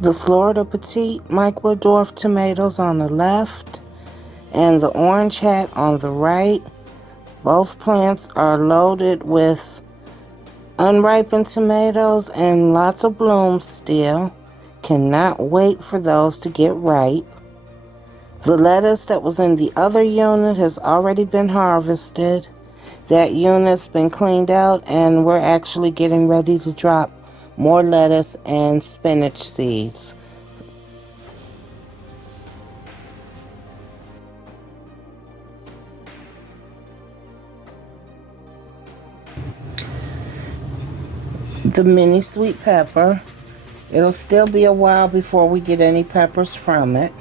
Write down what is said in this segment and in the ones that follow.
The Florida Petite micro-dwarf tomatoes on the left and the orange hat on the right. Both plants are loaded with unripened tomatoes and lots of blooms still. Cannot wait for those to get ripe. The lettuce that was in the other unit has already been harvested. That unit's been cleaned out, and we're actually getting ready to drop more lettuce and spinach seeds. The mini sweet pepper. It'll still be a while before we get any peppers from it.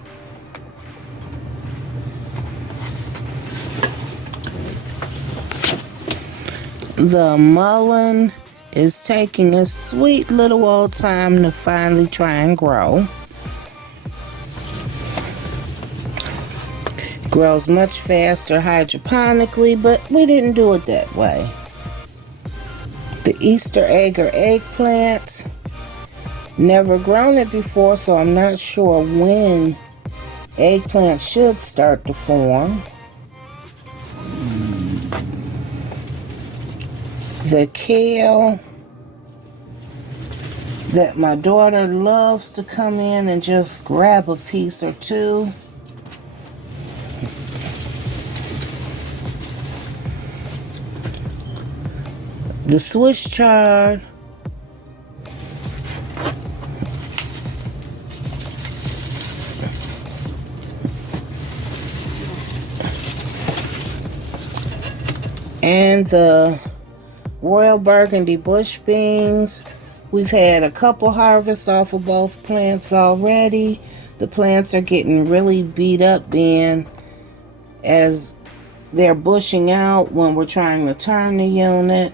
The mullein is taking a sweet little old time to finally try and grow. Grows much faster hydroponically, but we didn't do it that way. The Easter egg or eggplant, never grown it before, so I'm not sure when eggplant should start to form. The kale that my daughter loves to come in and just grab a piece or two. The Swiss chard. And the Royal Burgundy bush beans. We've had a couple harvests off of both plants already. The plants are getting really beat up then as they're bushing out when we're trying to turn the unit.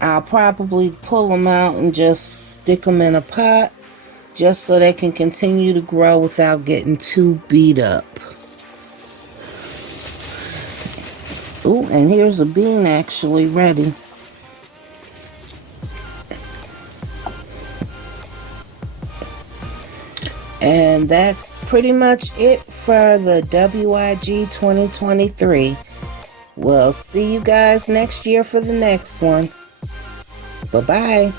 I'll probably pull them out and just stick them in a pot just so they can continue to grow without getting too beat up. Ooh, and here's a bean actually ready. And that's pretty much it for the WIG 2023. We'll see you guys next year for the next one. Bye-bye.